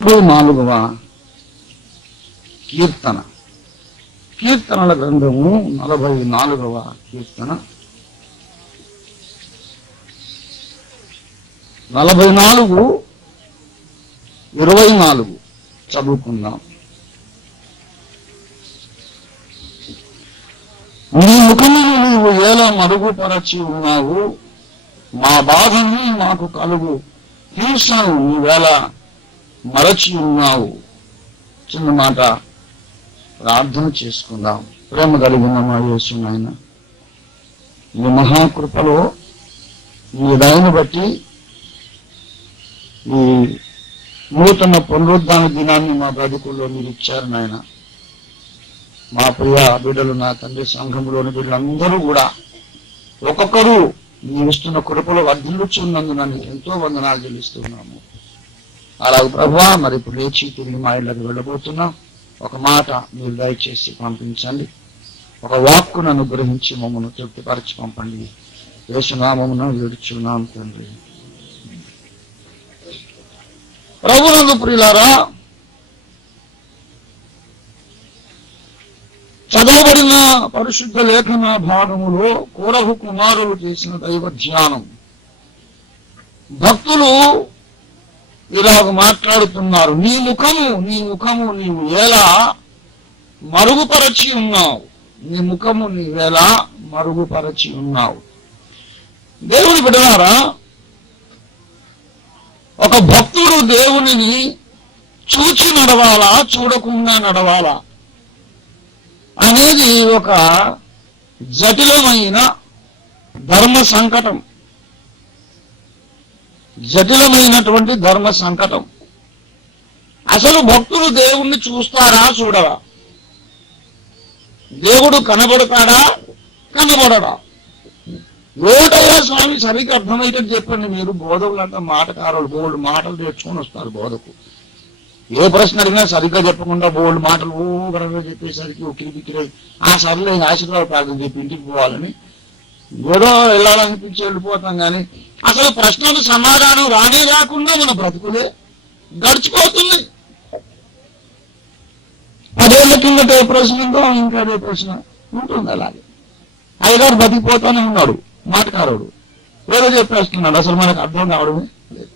4వ కీర్తన, కీర్తనల గ్రంథము 44వ కీర్తన 44:24 చదువుకుందాం. నీ ముఖమును నీవు ఎలా మరుగుపరచి ఉన్నావు, మా బాధని మాకు కలుగు హింసను నీవేళ మరచి ఉన్నావు. చిన్న మాట ప్రార్థన చేసుకుందాం. ప్రేమ కలిగిన మా యేసు నాయన, ఈ మహాకృపలో ఈ దయను బట్టి ఈ నూతన పునరుద్ధాన దినాన్ని మా బ్రతుకుల్లో మీరు ఇచ్చారు నాయన. మా ప్రియ బిడ్డలు, నా తండ్రి సంఘంలోని బిడ్డలందరూ కూడా ఒక్కొక్కరు మీరు ఇస్తున్న కృపలో వర్ధిల్లుచున్నందున నీకు ఎంతో వందనాలు చెల్లిస్తున్నాము. అలాగే ప్రభువా, మరి ఇప్పుడు లేచి తిరిగి మా ఇళ్ళకి వెళ్ళబోతున్నాం. ఒక మాట మీరు దయచేసి పంపించండి. ఒక వాక్కును అనుగ్రహించి మమ్మల్ని తృప్తిపరచి పంపండి. యేసునామమున వేడుచున్నాం తండ్రి. ప్రభునందు ప్రియులారా, చదవబడిన పరిశుద్ధ లేఖన భాగములో కోరహు కుమారులు చేసిన దైవ ధ్యానం. భక్తులు ఇలాగ మాట్లాడుతున్నారు, నీ ముఖము నీవు ఎలా మరుగుపరచి ఉన్నావు, నీ ముఖము నీవేలా మరుగుపరచి ఉన్నావు. దేవుని బిడ్డలారా, ఒక భక్తుడు దేవునిని చూచి నడవాలా, చూడకుండా నడవాలా అనేది ఒక జటిలమైన ధర్మ సంకటం, జటిలమైనటువంటి ధర్మ సంకటం. అసలు భక్తులు దేవుణ్ణి చూస్తారా, చూడరా? దేవుడు కనబడతాడా, కనబడడా? ఏమిటయ్యా స్వామి సరిగ్గా అర్థమయ్యేటట్టు చెప్పండి. మీరు బోధకులంతా మాటకారులు, బోల్డ్ మాటలు తెచ్చుకొని వస్తారు బోధకు. ఏ ప్రశ్న అడిగినా సరిగ్గా చెప్పకుండా బోల్డ్ మాటలు గడగా చెప్పేసరికి ఉక్కిరిబిక్కిరి, ఆ సర్లే ఆశీర్వాద ప్రార్థన చెప్పి ఇంటికి పోవాలని ఏదో వెళ్ళాలనిపించి వెళ్ళిపోతాం. కానీ అసలు ప్రశ్నలు సమాధానం రానే రాకుండా మన బ్రతుకులే గడిచిపోతుంది. 10 ఏళ్ల కిందట ఏ ప్రశ్న ఉందో ఇంకా అదే ప్రశ్న ఉంటుంది. అలాగే అయ్యగారు బతికిపోతానే ఉన్నాడు, మాటకారుడు ఏదో చెప్పేస్తున్నాడు, అసలు మనకు అర్థం కావడమే లేదు.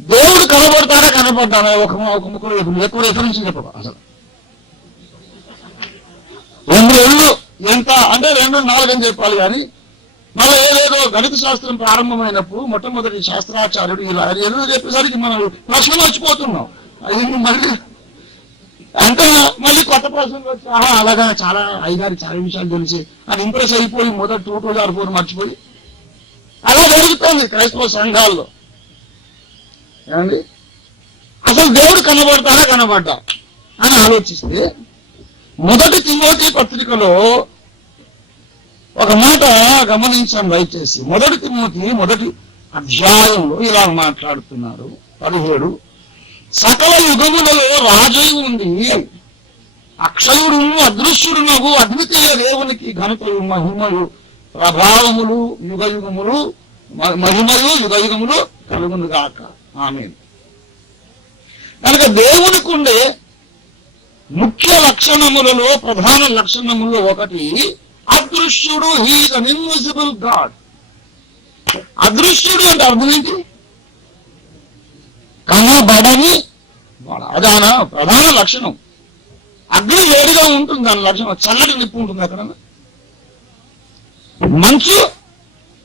దేవుడు కనబడతాడా, కనబడ్డాడా? ఒక ముక్కలు ఎక్కువ రిఫరెన్స్ చెప్పడు. అసలు 2 ఏళ్ళు ఎంత అంటే 2, 4 అని చెప్పాలి. కానీ మళ్ళీ ఏదేదో గణిత శాస్త్రం ప్రారంభమైనప్పుడు మొట్టమొదటి శాస్త్రాచార్యుడు ఇలా ఏదో చెప్పేసరికి మనం ప్రశ్న మర్చిపోతున్నాం. అది మళ్ళీ అంటే మళ్ళీ కొత్త ప్రశ్నలు వచ్చి అలాగా చాలా అయ్యగారి చాలా విషయాలు తెలిసి అది ఇంప్రెస్ అయిపోయి మొదటి 2004 మర్చిపోయి అలా జరుగుతుంది క్రైస్తవ సంఘాల్లో. ఏమండి, అసలు దేవుడు కనబడతాడా, కనబడ్డా అని ఆలోచిస్తే మొదటి తిమోతి పత్రికలో ఒక మాట గమనించాను దయచేసి. మొదటి తిమోతి 1వ అధ్యాయంలో ఇలా మాట్లాడుతున్నారు. 17 సకల యుగములలో రాజు ఉంది, అక్షయుడు అదృశ్యుడునగు అద్వితీయ దేవునికి ఘనతయు మహిమయు ప్రభావములు యుగయుగములు మహిమయు యుగయుగములు కలుగును గాక. ఆమేన్. కనుక దేవునికి ఉండే ముఖ్య లక్షణములలో ప్రధాన లక్షణములో ఒకటి అదృశ్యుడు. హీఈస్ అన్ ఇన్విజిబుల్ గాడ్. అదృశ్యుడు అంటే అర్థం ఏంటి? కనబడని వాడు. అదాన ప్రధాన లక్షణం. అగ్ని వేడిగా ఉంటుంది, దాని లక్షణం. చల్లటి నిప్పు ఉంటుంది అక్కడ. మంచు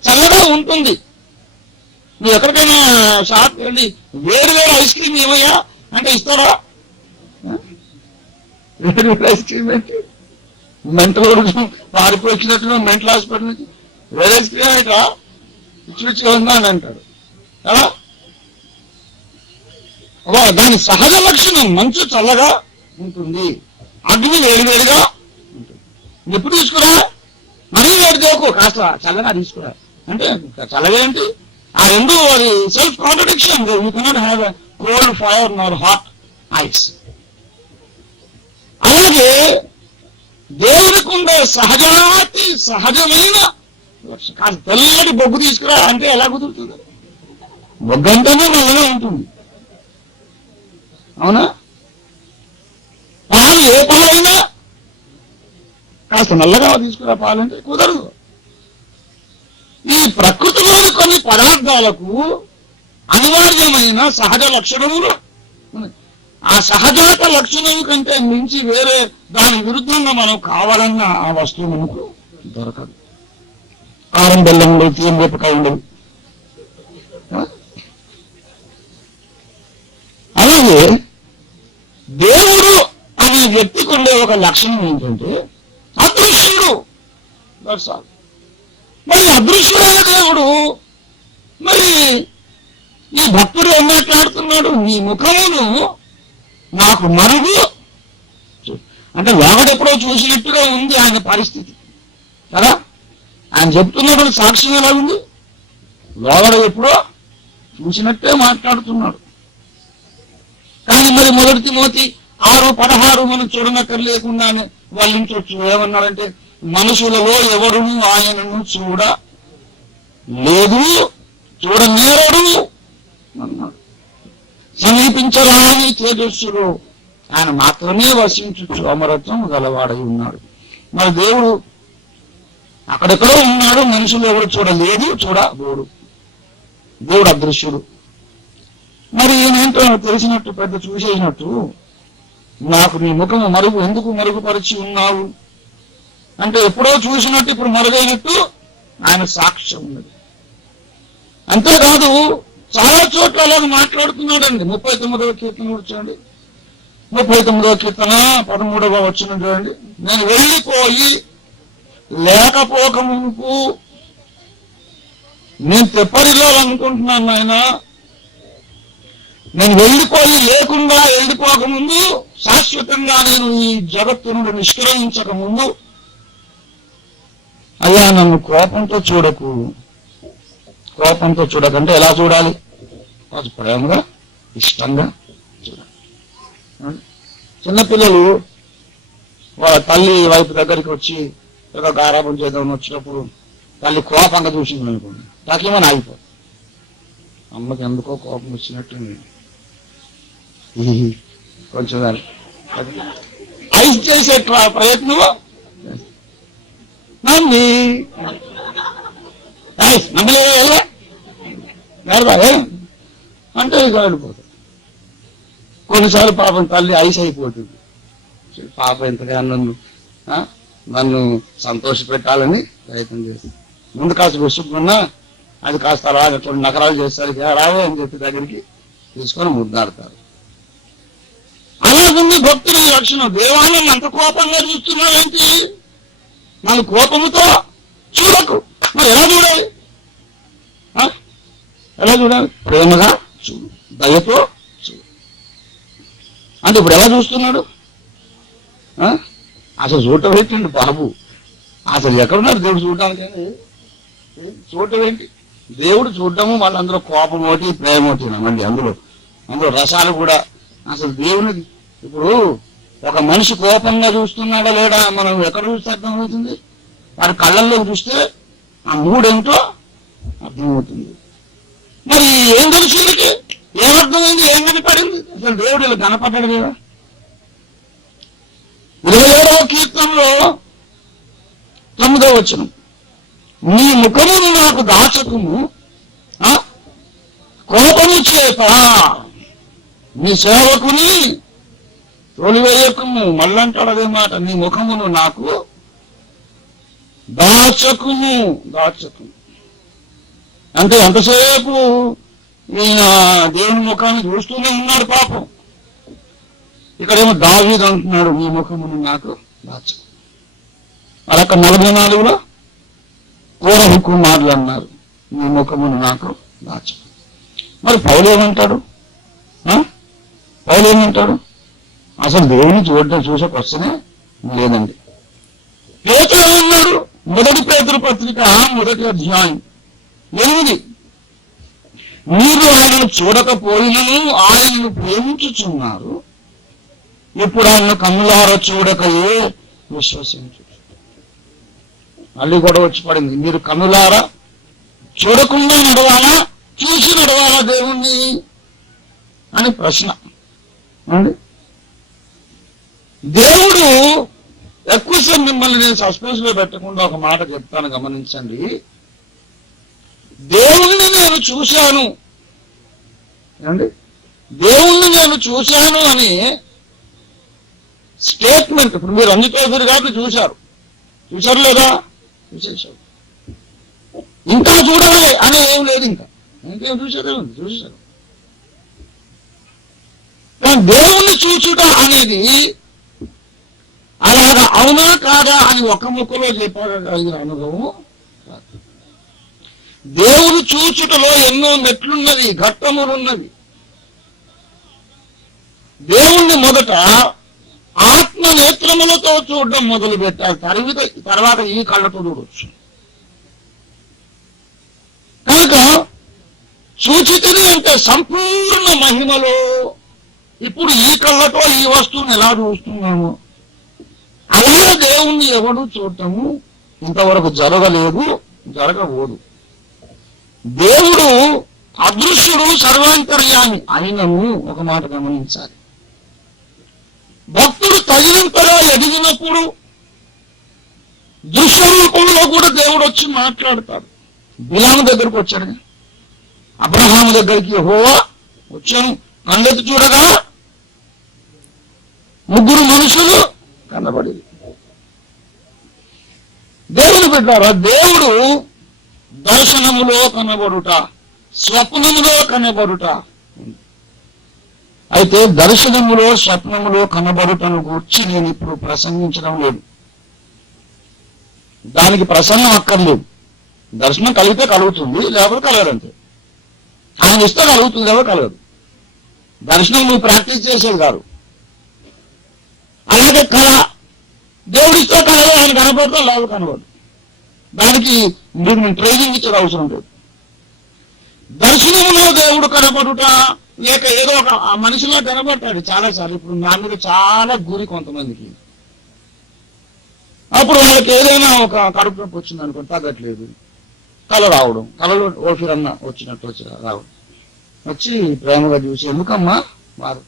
చల్లగా ఉంటుంది. నువ్వు ఎక్కడికైనా షాప్కి వెళ్ళి వేడి ఐస్ క్రీమ్ ఏమయ్యా అంటే ఇస్తారా? వేడి ఐస్ క్రీమ్ ఏంటి? మెంటల్ పారిపోయినట్టు మెంటల్ హాస్పిటల్ నుంచి వేరే ఐస్ క్రీమ్ ఏంటా పిచ్చి ఉందా అని అంటాడు కదా. దాని సహజ లక్షణం మంచు చల్లగా ఉంటుంది, అగ్ని వేడిగా ఉంటుంది. ఎప్పుడు తీసుకురా, మరీ వేడి తోకు, కాస్త చల్లగా తీసుకురా అంటే చల్లగా ఏంటి? ఆ రెండు అది self contradiction. You cannot have a cold fire Nar hot ice. అలాగే దేవునికి ఉండే సహజమైన కాస్త తెల్లటి బొగ్గు తీసుకురా అంటే ఎలా కుదురుతుంది? బొగ్గు అంటేనే నల్లగా ఉంటుంది. అవునా? పాలు ఏ పాలైనా కాస్త నల్లగా తీసుకురా పాలంటే కుదరదు. ఈ ప్రకృతిలోని కొన్ని పదార్థాలకు అనివార్యమైన సహజ లక్షణములు ఉన్నాయి. ఆ సహజాత లక్షణం కంటే మించి వేరే దాని విరుద్ధంగా మనం కావాలన్న ఆ వస్తువు మనకు దొరకదు. కారం బెల్లం ఉండదు, తీయం వేపకాయ ఉండదు. అలాగే దేవుడు అనే వ్యక్తికి ఉండే ఒక లక్షణం ఏంటంటే అదృశ్యుడు. మరి అదృశ్యుడైన దేవుడు మరి ఈ భక్తుడు ఏం మాట్లాడుతున్నాడు? నీ ముఖమును నాకు మరుగు అంటే లోగడెప్పుడో చూసినట్టుగా ఉంది ఆయన పరిస్థితి కదా. ఆయన చెప్తున్నప్పుడు సాక్ష్యం ఎలా ఉంది? లోగడ ఎప్పుడో చూసినట్టే మాట్లాడుతున్నాడు. కానీ మరి 1 తిమోతి 6:16 మనం చూడనక్కర్లేకుండానే వాళ్ళించవచ్చు. ఏమన్నాడంటే మనుషులలో ఎవరును ఆయనను చూడలేదు, చూడనేరడు అన్నాడు. సమీపించరాని తేజస్సులో ఆయన మాత్రమే వసించు అమరత్వం గలవాడై ఉన్నాడు. మరి దేవుడు అక్కడెక్కడో ఉన్నాడు, మనుషులు ఎవరు చూడలేదు, చూడబోడు. దేవుడు అదృశ్యుడు. మరి ఏంటో తెలిసినట్టు పెద్ద చూసేసినట్టు నాకు నీ ముఖము మరుగు ఎందుకు మరుగుపరిచి ఉన్నావు అంటే ఎప్పుడో చూసినట్టు ఇప్పుడు మరుగైనట్టు ఆయన సాక్ష్యం ఉన్నది. అంతేకాదు చాలా చోట్ల అలాగే మాట్లాడుతున్నాడండి. 39వ కీర్తన చూడండి, 39వ కీర్తన 13వ వచనం చూడండి. నేను వెళ్ళిపోయి లేకపోక మునుపు నేను తెప్పరిలో అనుకుంటున్నాను ఆయన. నేను వెళ్ళిపోయి లేకుండా వెళ్ళిపోకముందు, శాశ్వతంగా నేను ఈ జగత్తు నుండి నిష్క్రమించక ముందు, అయ్యా నన్ను కోపంతో చూడకు. కోపంతో చూడకంటే ఎలా చూడాలి? కొంచెం ప్రేమగా, ఇష్టంగా చూడాలి. చిన్నపిల్లలు వాళ్ళ తల్లి వైపు దగ్గరికి వచ్చి ఒక గారాబం చేద్దామని వచ్చినప్పుడు తల్లి కోపంగా చూసింది అనుకోండి, నాకేమని ఆగిపోతుంది. అమ్మకి ఎందుకో కోపం వచ్చినట్టు కొంచెం ఐస్ చేసే ప్రయత్నం నమ్మి అంటే ఇక వెళ్ళిపోతుంది. కొన్నిసార్లు పాపం తల్లి ఐస్ అయిపోతుంది. పాప ఎంతగా నన్ను సంతోష పెట్టాలని ప్రయత్నం చేస్తుంది. ముందు కాస్త విసుక్కున్నా అది కాస్త అలాగే కొన్ని నకరాలు చేస్తారు, రావే అని చెప్పి దగ్గరికి తీసుకొని ముద్దాడతారు. అలాగుంది భక్తుల లక్షణం. దేవాలయం అంత కోపంగా చూస్తున్నావేంటి? నన్ను కోపముతో చూడకు. మరి ఎలా చూడాలి? ఎలా చూడాలి? ప్రేమగా చూడు, దయతో చూడు. అంటే ఇప్పుడు ఎలా చూస్తున్నాడు? అసలు చూడటం ఏంటండి బాబు? అసలు ఎక్కడున్నారు దేవుడు చూడటానికి? చూడటం ఏంటి? దేవుడు చూడటము వాళ్ళందరూ కోపం ఒకటి, ప్రేమ ఒకటి. మళ్ళీ అందులో రసాలు కూడా. అసలు దేవునికి ఇప్పుడు ఒక మనిషి కోపంగా చూస్తున్నాడా లేడా మనం ఎక్కడ చూస్తే అర్థమవుతుంది? వారి కళ్ళల్లో చూస్తే ఆ మూడేంటో అర్థమవుతుంది. మరి ఏం తెలుసు వీరికి? ఏమర్థమైంది? ఏం కనపడింది? అసలు దేవుడు ఇలా కనపడ్డాడు కదా. 27వ కీర్తనలో 9వ వచనం, నీ ముఖమును నాకు దాచకుము, కోపము చేత నీ సేవకుని తోలివేయకుము. మళ్ళంటాడు అదే మాట, నీ ముఖమును నాకు దాచకుము. అంటే ఎంతసేపు ఈయన దేవుని ముఖాన్ని చూస్తూనే ఉన్నాడు పాపం. ఇక్కడేమో దావీదు అంటున్నాడు, నీ ముఖమును నాకు దాచకు. అక్కడ 44లో కోరహు కుమారులు అన్నారు, నీ ముఖమును నాకు దాచకు. మరి పౌలు ఏమంటాడు? అసలు దేవుని చూసే ప్రశ్నే లేదండి. పేతురు ఏమన్నాడు? 1 పేతురు పత్రిక 1వ అధ్యాయం 8, మీరు ఆయనను చూడకపోయినను ఆయనను ప్రేమించుచున్నారు, ఇప్పుడు ఆయన కన్నులారా చూడకయే విశ్వసించు. మళ్ళీ కూడా వచ్చి పడింది, మీరు కన్నులారా చూడకుండా నడవాలా, చూసి నడవాలా దేవుణ్ణి అని ప్రశ్న. అండి దేవుడు ఎక్కువసేపు మిమ్మల్ని నేను సస్పెన్స్ లో పెట్టకుండా ఒక మాట చెప్తాను, గమనించండి. దేవుణ్ణి నేను చూశాను అండి, దేవుణ్ణి నేను చూశాను అని స్టేట్మెంట్. ఇప్పుడు మీరు రంజిత్ చౌదరి గారిని చూశారు లేదా? చూసేశారు. ఇంకా చూడాలి అని ఏం లేదు, ఇంకేం చూసేశారు. కానీ దేవుణ్ణి చూచుట అనేది అలాగా అవునా కాదా అని ఒక ముక్కలో చెప్పగలిగిన అనుభవం. దేవుడు చూచుటలో ఎన్నో మెట్లున్నవి, ఘట్టములున్నవి. దేవుణ్ణి మొదట ఆత్మ నేత్రములతో చూడడం మొదలు పెట్టారు, తర్వాత ఈ కళ్ళతో చూడవచ్చు. కనుక చూచితిని అంటే సంపూర్ణ మహిమలో ఇప్పుడు ఈ కళ్ళతో ఈ వస్తువుని ఎలా చూస్తున్నాము అలా దేవుణ్ణి ఎవడు చూడటము ఇంతవరకు జరగలేదు, జరగబోదు. దేవుడు అదృశ్యుడు, సర్వాంతర్యామి అయినను ఒక మాట గమనించాలి. భక్తుడు తగినంతగా ఎదిగినప్పుడు దృశ్య రూపంలో కూడా దేవుడు వచ్చి మాట్లాడతాడు. బిలాము దగ్గరకు వచ్చాడు, అబ్రహాము దగ్గరికి యెహోవా వచ్చాను, కళ్ళెత్తి చూడగా ముగ్గురు మనుషులు కనబడి. దేవుడు పెట్టారా? దేవుడు దర్శనములో కనబడుట, స్వప్నములో కనబడుట. అయితే దర్శనములో స్వప్నములో కనబడుటను గురించి నేను ఇప్పుడు ప్రసంగించడం లేదు, దానికి ప్రసంగం అక్కర్లేదు. దర్శనం కలిగితే కలుగుతుంది, లేకపోతే కలగదంతే. ఆయన ఇస్తే కలుగుతుంది, లేకపోతే కలగదు. దర్శనం నువ్వు ప్రాక్టీస్ చేసేది కాదు. అలాగే కళ, దేవుడితో కళలో ఆయన కనబడతా, లేకపోతే కనబడదు. దానికి మీరు ట్రైనింగ్ ఇచ్చేది అవసరం లేదు. దర్శనంలో దేవుడు కనబడుట, లేక ఏదో ఒక మనిషిలో కనబడతాడు చాలాసార్లు. ఇప్పుడు నా మీద చాలా గురి కొంతమందికి. అప్పుడు వాళ్ళకి ఏదైనా ఒక కడుపు నొప్పి వచ్చింది అనుకోండి, తగ్గట్లేదు, కళ రావడం, కళలో ఓఫిరన్న వచ్చినట్టు రావడం, వచ్చి ప్రేమగా చూసి ఎందుకమ్మా వారు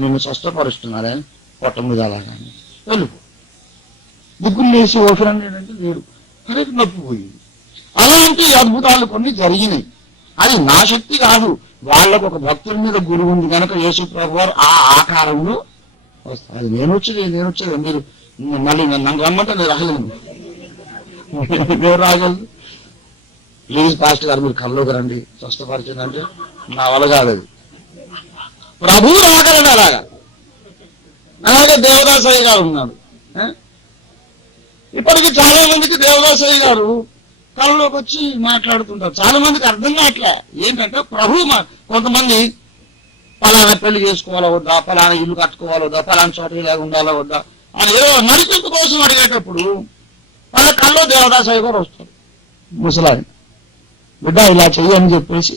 నేను స్వస్థపరుస్తున్నారే పొట్ట మీద అలాగా వెళ్ళిపో. దిగ్గులు లేచి ఓఫిరన్న ఏంటంటే లేడు, అరే నొప్పి పోయింది. అలాంటి అద్భుతాలు కొన్ని జరిగినాయి. అది నా శక్తి కాదు, వాళ్ళకు ఒక భక్తుడి మీద గురి ఉంది కనుక యేసు ప్రభు వారు ఆ ఆకారంలో వస్తారు. అది నేను వచ్చేది మీరు మళ్ళీ నన్ను రమ్మంటే నేను రాగలను, నేను రాగలను. ప్లీజ్ పాస్టర్ గారు మీరు కల్లోకి రండి, స్వస్థపరిచింది అంటే నా వల్ల కాదు. అది ప్రభువు రాగలడు. అలాగే దేవదాసయ్య గారు ఉన్నాడు. ఇప్పటికీ చాలా మందికి దేవదాసయ్య గారు కళ్ళలోకి వచ్చి మాట్లాడుతుంటారు. చాలా మందికి అర్థం కావట్లే ఏంటంటే ప్రభు. కొంతమంది పలానా పెళ్లి చేసుకోవాలా వద్దా, పలానా ఇల్లు కట్టుకోవాలా వద్దా, పలానా చోట ఇలాగ ఉండాలా వద్దా అని ఏదో నడిపింపు కోసం అడిగేటప్పుడు వాళ్ళ కళ్ళలో దేవదాసయ్య గారు వస్తారు. ముసలాయన బిడ్డ ఇలా చెయ్యని చెప్పేసి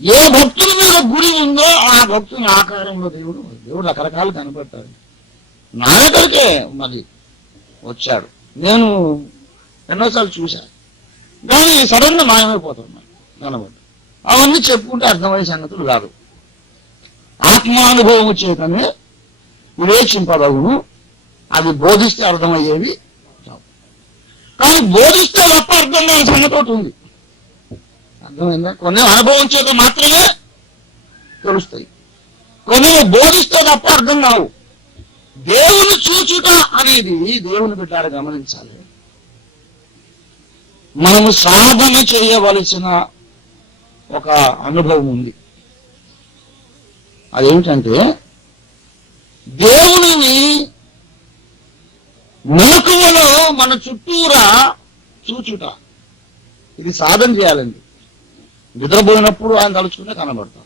ఏ భక్తుల మీద గురి ఉందో ఆ భక్తుని ఆకారంలో దేవుడు రకరకాలు కనపడతాడు. నా దగ్గరికే మళ్ళీ వచ్చాడు, నేను ఎన్నోసార్లు చూశాను, కానీ సడన్ గా మాయమైపోతున్నాను కనబడ్డ. అవన్నీ చెప్పుకుంటే అర్థమయ్యే సంగతులు కాదు. ఆత్మానుభవం చేతనే వివేచింపదవును, అది బోధిస్తే అర్థమయ్యేవి. కానీ బోధిస్తే తప్ప అర్థం కాని సంగతి ఒకటి ఉంది. అర్థమైందా? కొన్ని అనుభవం చేత మాత్రమే తెలుస్తాయి, కొన్ని బోధిస్తే తప్ప అర్థం కావు. దేవుని చూచుట అనేది దేవుని బిడ్డలు గమనించాలి. మనము సాధన చేయవలసిన ఒక అనుభవం ఉంది. అదేమిటంటే దేవుని మెలకువలో మన చుట్టూరా చూచుట. ఇది సాధన చేయాలండి. నిద్రపోయినప్పుడు ఆయన తలుచుకుంటే కనబడతాం.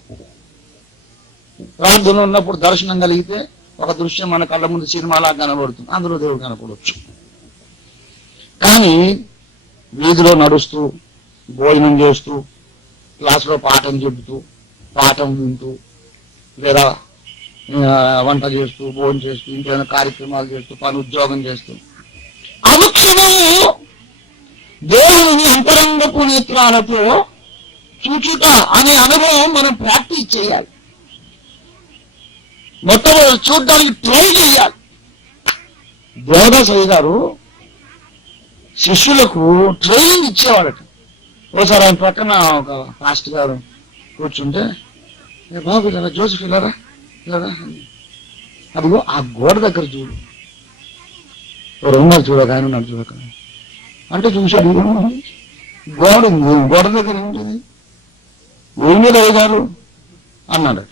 ప్రార్థన ఉన్నప్పుడు దర్శనం కలిగితే ఒక దృశ్యం మన కళ్ళ ముందు సినిమాలా కనబడుతుంది, అందులో దేవుడు కనపడవచ్చు. కానీ వీధిలో నడుస్తూ, భోజనం చేస్తూ, క్లాసులో పాఠం చెబుతూ, పాఠం వింటూ, లేదా వంట చేస్తూ, భోజనం చేస్తూ, ఇంకేమైనా కార్యక్రమాలు చేస్తూ, పని ఉద్యోగం చేస్తూ అనుక్షణము దేవుని అంతరంగపు నేత్రాలతో చూచుట అనే అనుభవం మనం ప్రాక్టీస్ చేయాలి. మొట్టమొదటి చూడడానికి ట్రై చేయాలి. దేవదాస్ అయ్య గారు శిష్యులకు ట్రైనింగ్ ఇచ్చేవాడట. ఓసారి ఆయన పక్కన ఒక పాస్టర్ గారు కూర్చుంటే, బాబు ఇలా జోసెఫ్ ఇలారా ఇలారా, అదిగో ఆ గోడ దగ్గర చూడు, ఎవరు ఉన్నారు చూడక, ఆయన ఉన్నారు చూడక అంటే చూసాడు. గోడ గోడ దగ్గర ఉంటుంది, ఏం లేదు అయ్య గారు అన్నాడట.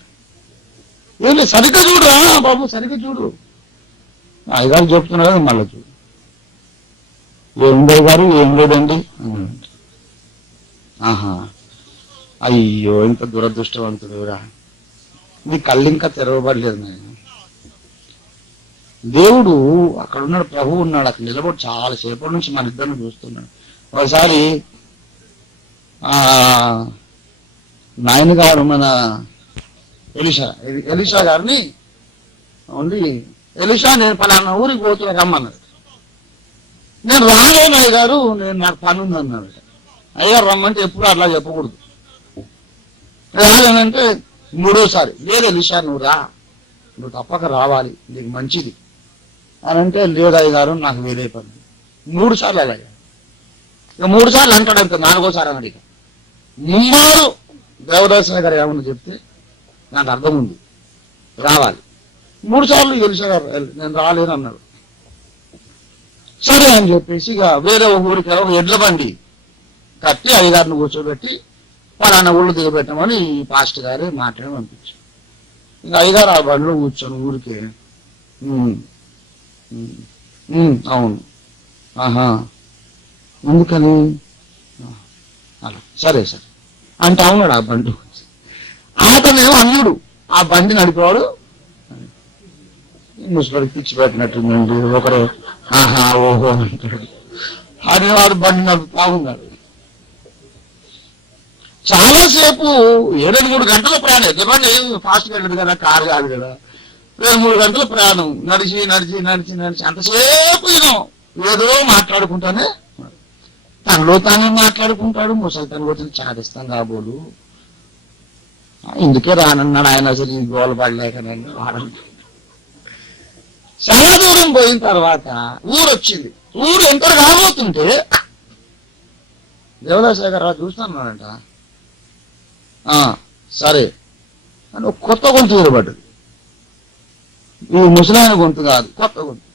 ఏం లేదు, సరిగ్గా చూడురా బాబు, సరిగ్గా చూడు. అయ్యగారు చెప్తున్నారు కదా, మళ్ళీ చూడు. ఏముంది అయ్యగారు, ఏం లేదండి అన్నాడు. ఆహా, అయ్యో ఇంత దురదృష్టవంతుడురా, నీ కళ్ళు ఇంకా తెరవబడలేదు నాయన. దేవుడు అక్కడ ఉన్నాడు, ప్రభువు ఉన్నాడు, అక్కడ నిలబడి చాలా సేపటి నుంచి మన ఇద్దరిని చూస్తున్నాడు. ఒకసారి నాయన గారు మన ఎలిషా గారిని ఓన్లీ, ఎలిషా నేను పలానా ఊరికి పోతున్నా రమ్మన్నాడు. నేను రాలేను అయ్య గారు, నాకు పని ఉందన్నాడు. అయ్యారు రమ్మంటే ఎప్పుడు అట్లా చెప్పకూడదు. రాలేనంటే మూడోసారి, లేదు ఎలిషా నువ్వు రా, నువ్వు తప్పక రావాలి, నీకు మంచిది అని అంటే, లేదు అయ్య గారు నాకు వేరే పని. 3 సార్లు అలాగే. ఇక 3 సార్లు అంటాడు, అంత 4ఓసారి అని అడిగా. ముమ్మారు దేవదాసయ్య గారు ఏమన్నా చెప్తే నాకు అర్థం ఉంది, రావాలి. 3 సార్లు ఎలిషా గారు నేను రాలేను అన్నాడు. సరే అని చెప్పేసి ఇక వేరే ఒక ఊరికి ఒక ఎడ్ల బండి కట్టి అయ్యగారిని కూర్చోబెట్టి పలానా ఊళ్ళు దిగబెట్టమని ఈ పాస్టర్ గారు మాట్లాడి పంపించారు. ఇంకా అయ్యగారు ఆ బండిలో కూర్చొని ఊరికే అవును, ఆహా ఎందుకని అలా, సరే సరే అంటే అవునాడు. ఆ బండి అతనేమో అన్నుడు, ఆ బండి నడిపేవాడు ముసలికి పిచ్చి పెట్టినట్టుందండి. ఒకరు ఆహా ఓహో అంటాడు, ఆడేవాడు బండి నడుపుతా ఉన్నాడు. చాలాసేపు 2-3 గంటల ప్రయాణం, ఎందుకంటే ఫాస్ట్గా వెళ్ళదు కదా, కారు కాదు కదా. 2-3 గంటల ప్రయాణం, నడిచి నడిచి నడిచి నడిచి అంతసేపు ఏదో మాట్లాడుకుంటానే, తనలో తానే మాట్లాడుకుంటాడు. ముసలి తనలో చాదిస్తాం కాబోలు, ఇందుకే రానన్నాడు ఆయన, అసలు ఈ గోల పడలేకనండి వాడంటాడు. చాలా దూరం పోయిన తర్వాత ఊరు వచ్చింది. ఊరు ఎంటర్ కాబోతుంటే దేవదాసయ్య గారు చూస్తున్నానంట. సరే అని ఒక కొత్త గొంతు వినబడ్డది. ఈ ముసలాయన గొంతు కాదు, కొత్త గొంతు.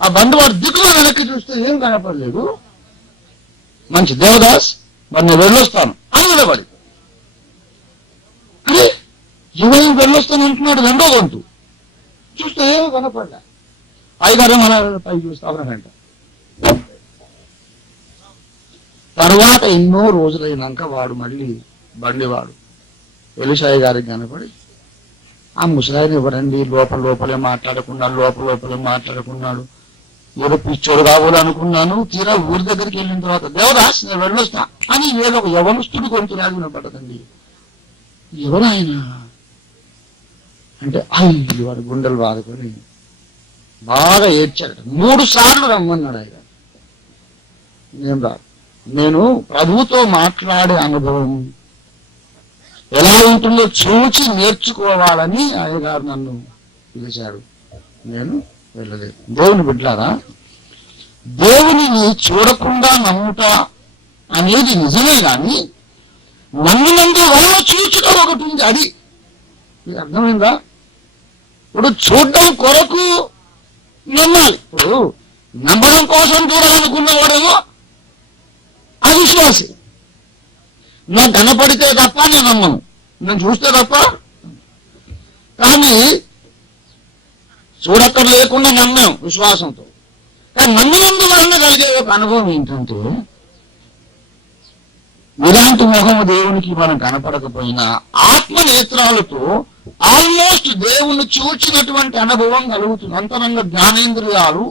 ఆ బండి వాడు దిక్కులో వెనక్కి చూస్తే ఏం కనపడలేదు. మంచి దేవదాస్, మరి నేను వెళ్ళొస్తాను అని నిలబడి, అరే ఎవరు వెళ్ళొస్తాను అంటున్నాడు. రెండో గొంతు చూస్తే ఏమో కనపడ్డా. అయ్యగారు మన పై చూస్తామనంట. తర్వాత ఎన్నో రోజులైనాక వాడు మళ్ళీ బండివాడు ఎలిషాయి గారికి కనపడి, ఆ ముసలాయన ఎవరండి, లోపలే మాట్లాడుకున్నాడు, ఏదో పిచ్చోడు కాబోలు అనుకున్నాను. తీరా ఊరి దగ్గరికి వెళ్ళిన తర్వాత దేవదాస్ నేను వెళ్ళొస్తా అని ఏదో ఒక యవనస్తుడు గొంతులాగా వినపడదండి. ఎవరు ఆయన అంటే, అయ్యి వాడు గుండెలు బాదుకొని బాగా ఏడ్చాడు. 3 సార్లు రమ్మన్నాడు ఆయన. నేను ప్రభువుతో మాట్లాడే అనుభవం ఎలా ఉంటుందో చూచి నేర్చుకోవాలని అయ్యగారు నన్ను పిలిచాడు. నేను వెళ్ళలేదు. దేవుని బిడ్డలారా, దేవునిని చూడకుండా నమ్ముట అనేది నిజమే, కానీ నమ్మినందు వల్ల చూచుట ఒకటి ఉంది. అది అర్థమైందా? ఇప్పుడు చూడడం కొరకు నమ్మాలి. ఇప్పుడు నమ్మడం కోసం చూడాలనుకున్నవాడేమో అవిశ్వాసి. నాకు కనపడితే తప్ప నేను నమ్మను, నేను చూస్తే తప్ప. కానీ చూడక్కర లేకుండా నమ్మాం విశ్వాసంతో. కానీ నమ్మినందువలన కలిగే ఒక అనుభవం ఏంటంటే, ఇలాంటి ముఖము దేవునికి మనం కనపడకపోయినా ఆత్మ నేత్రాలతో ఆల్మోస్ట్ దేవుణ్ణి చూచినటువంటి అనుభవం కలుగుతుంది. అంతరంగ జ్ఞానేంద్రియాలు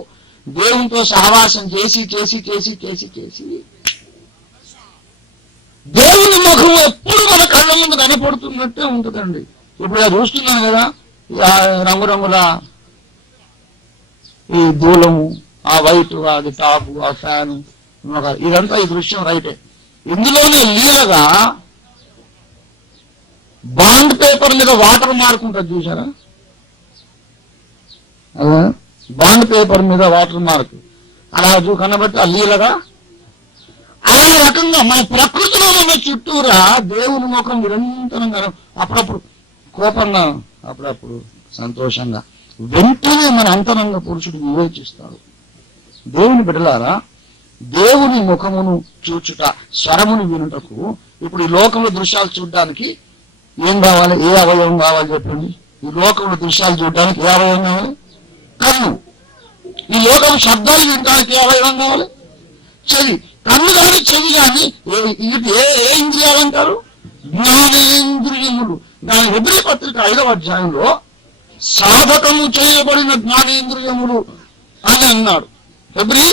దేవునితో సహవాసం చేసి చేసి చేసి చేసి చేసి దేవుని ముఖం ఎప్పుడు మన కళ్ళ ముందు కనపడుతున్నట్టే ఉంటుందండి. ఇప్పుడు ఇలా చూస్తున్నాను కదా, రంగురంగుల ఈ దూలము, ఆ వైట్, అది టాపు, ఆ ఫ్యాను, ఇదంతా ఈ దృశ్యం రైటే. ఇందులోనే లీలగా బాండ్ పేపర్ మీద వాటర్ మార్క్ ఉంటుంది చూసారా, బాండ్ పేపర్ మీద వాటర్ మార్క్ అలా కనబట్టి అల్లీలగా ఆ రకంగా మన ప్రకృతిలో ఉన్న చుట్టూరా దేవుని ముఖం నిరంతరంగా అప్పుడప్పుడు కోపంగా అప్పుడప్పుడు సంతోషంగా వెంటనే మన అంతరంగ పురుషుడు వివేచిస్తాడు. దేవుని బిడ్డలారా, దేవుని ముఖమును చూచుట, స్వరమును వినుటకు ఇప్పుడు ఈ లోకంలో దృశ్యాలు చూడడానికి ఏం కావాలి? ఏ అవయవం కావాలి చెప్పండి? ఈ లోకంలో దృశ్యాలు చూడడానికి ఏ అవయవం కావాలి? కన్ను. ఈ లోకం శబ్దాలు వినడానికి ఏ అవయవం కావాలి? చెవి. కన్ను కానీ చెవి కానీ ఏ ఇంద్రియాలు అంటారు? జ్ఞానేంద్రియములు. దాని హెబ్రీ పత్రిక 5వ అధ్యాయంలో సాధకము చేయబడిన జ్ఞానేంద్రియములు అని అన్నాడు. హెబ్రీ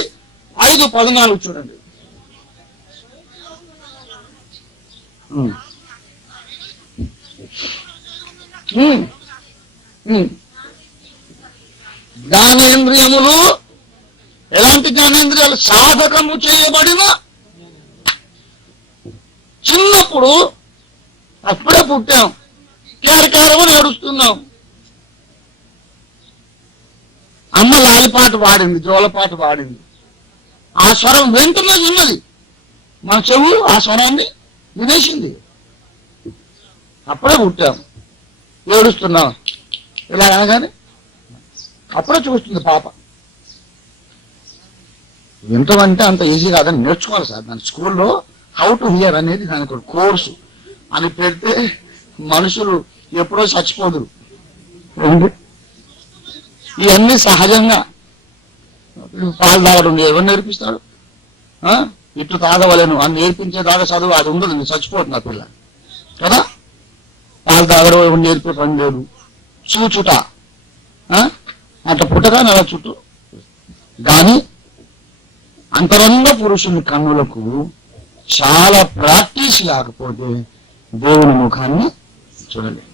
5:14 చూడండి. జ్ఞానేంద్రియములు ఎలాంటి జ్ఞానేంద్రియాలు? సాధకము చేయబడిన. చిన్నప్పుడు అప్పుడే పుట్టాం, కేరకేరమని ఏడుస్తున్నాం. అమ్మ లాలిపాట పాడింది, జోలపాట పాడింది. ఆ స్వరం వెంటనే విన్నది, మన చెవు ఆ స్వరాన్ని వినేసింది. అప్పుడే పుట్టాం, ఏడుస్తున్నాం. ఇలా అనగానే అప్పుడే చూస్తుంది పాప. వింటమంటే అంత ఈజీ కాదని నేర్చుకోవాలి సార్. దాని స్కూల్లో హౌ టు హియర్ అనేది దానికి కోర్సు అని పెడితే మనుషులు ఎప్పుడో చచ్చిపోదురు. ఇవన్నీ సహజంగా. పాలు తాగడం ఎవరు నేర్పిస్తాడు? ఇట్లు తాగవలేను అని నేర్పించేదాకా చదువు అది ఉండదు, చచ్చిపోతుంది ఆ పిల్ల కదా. పాలు తాగడం ఎవరు నేర్పే పని లేదు. చూచుట అట్లా పుట్టగానే అలా చుట్టూ. కానీ అంతరంగ పురుషుని కన్నులకు చాలా ప్రాక్టీస్ లేకపోతే దేవుని ముఖాన్ని చూడలేము.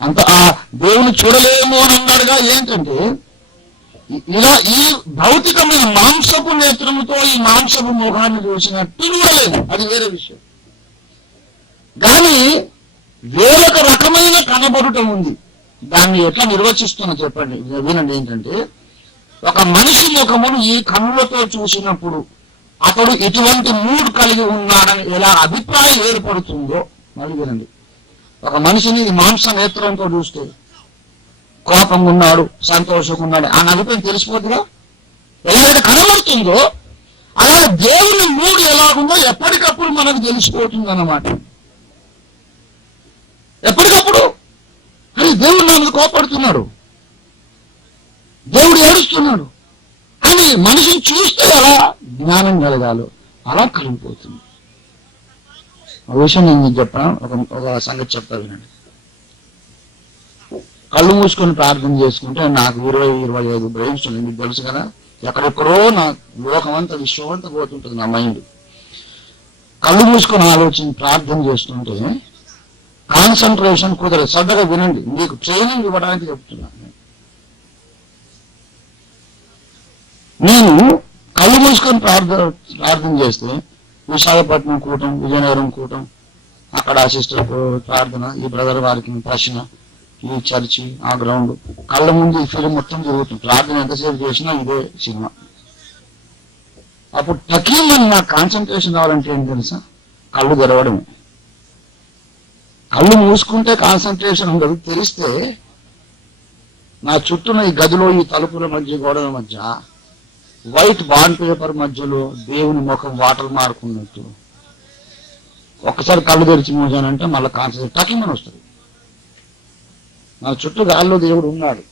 అంత ఆ దేవుని చూడలేము అని అన్నాడుగా. ఏంటంటే ఇలా ఈ భౌతికమైన మాంసపు నేత్రముతో ఈ మాంసపు ముఖాన్ని చూసినట్టు చూడలేదు, అది వేరే విషయం. కానీ వేరొక రకమైన కనబడటం ఉంది. దాన్ని ఎట్లా నిర్వచిస్తున్నా చెప్పండి, వినండి. ఏంటంటే ఒక మనిషి ముఖమును ఈ కన్నులతో చూసినప్పుడు అతడు ఇటువంటి మూడ్ కలిగి ఉన్నాడని ఎలా అభిప్రాయం ఏర్పడుతుందో మళ్ళీ వినండి. ఒక మనిషిని మాంస నేత్రంతో చూస్తే కోపంగా ఉన్నాడు, సంతోషంగా ఉన్నాడు అని అభిప్రాయం తెలిసిపోతుందా? ఎలాగైతే కనబడుతుందో అలా దేవుని మూడు ఎలాగుందో ఎప్పటికప్పుడు మనకు తెలిసిపోతుంది అన్నమాట. ఎప్పటికప్పుడు అది దేవుడు నా మీద కోపడుతున్నాడు, దేవుడు ఏడుస్తున్నాడు అని మనిషిని చూస్తే ఎలా జ్ఞానం కలగాలో అలా కలిగిపోతుంది. ఒక విషయం నేను మీకు చెప్పాను, ఒక సంగతి చెప్తా వినండి. కళ్ళు మూసుకొని ప్రార్థన చేసుకుంటే నాకు 20-25 బ్రెయిన్స్ ఉంది, మీకు తెలుసు కదా. ఎక్కడెక్కడో నా లోకం అంతా విశ్వం అంతా పోతుంటుంది నా మైండ్. కళ్ళు మూసుకొని ఆలోచించి ప్రార్థన చేస్తుంటే కాన్సన్ట్రేషన్ కుదరదు. శ్రద్ధగా వినండి, మీకు ట్రైనింగ్ ఇవ్వడానికి చెప్తున్నాను. నేను కళ్ళు మూసుకొని ప్రార్థన చేస్తే విశాఖపట్నం కూటం, విజయనగరం కూటం, అక్కడ సిస్టర్ ప్రార్థన, ఈ బ్రదర్ వారికి ప్రశ్న, ఈ చర్చి, ఆ గ్రౌండ్, కళ్ళ ముందు ఈ ఫిలిం మొత్తం జరుగుతుంది. ప్రార్థన ఎంతసేపు చేసినా ఇదే సినిమా. అప్పుడు తకీమని నాకు కాన్సన్ట్రేషన్ కావాలంటే ఏం తెలుసా? కళ్ళు తెరవడమే. కళ్ళు మూసుకుంటే కాన్సన్ట్రేషన్ ఉండదు. తెలిస్తే నా చుట్టూన ఈ గదిలో ఈ తలుపుల మధ్య, గోడల మధ్య వైట్ బాండ్ పేపర్ మధ్యలో దేవుని ముఖం వాటర్ మారుకున్నట్టు ఒక్కసారి కళ్ళు తెరిచి మూసానంటే మళ్ళీ కాన్సన్ట్రేషన్ టకిమని వస్తుంది. నా చుట్టూ గాల్లో దేవుడు ఉన్నాడు.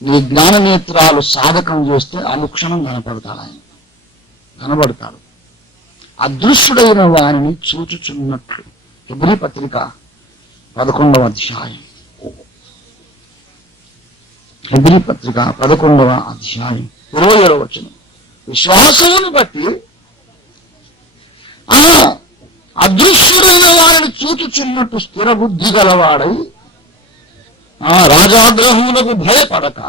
నీ జ్ఞాన నేత్రాలు సాధకం చేస్తే అనుక్షణం కనపడతాడు. ఆయన కనబడతాడు. అదృశ్యుడైన వారిని చూచుచున్నట్లు. హెబ్రీ పత్రిక 11వ అధ్యాయం. హెబ్రీ పత్రిక 11వ అధ్యాయం 27వ వచనం. విశ్వాసమును బట్టి అదృశ్యుడైన వారిని చూచుచున్నట్టు స్థిర బుద్ధి గలవాడై రాజాగ్రహములకు భయపడక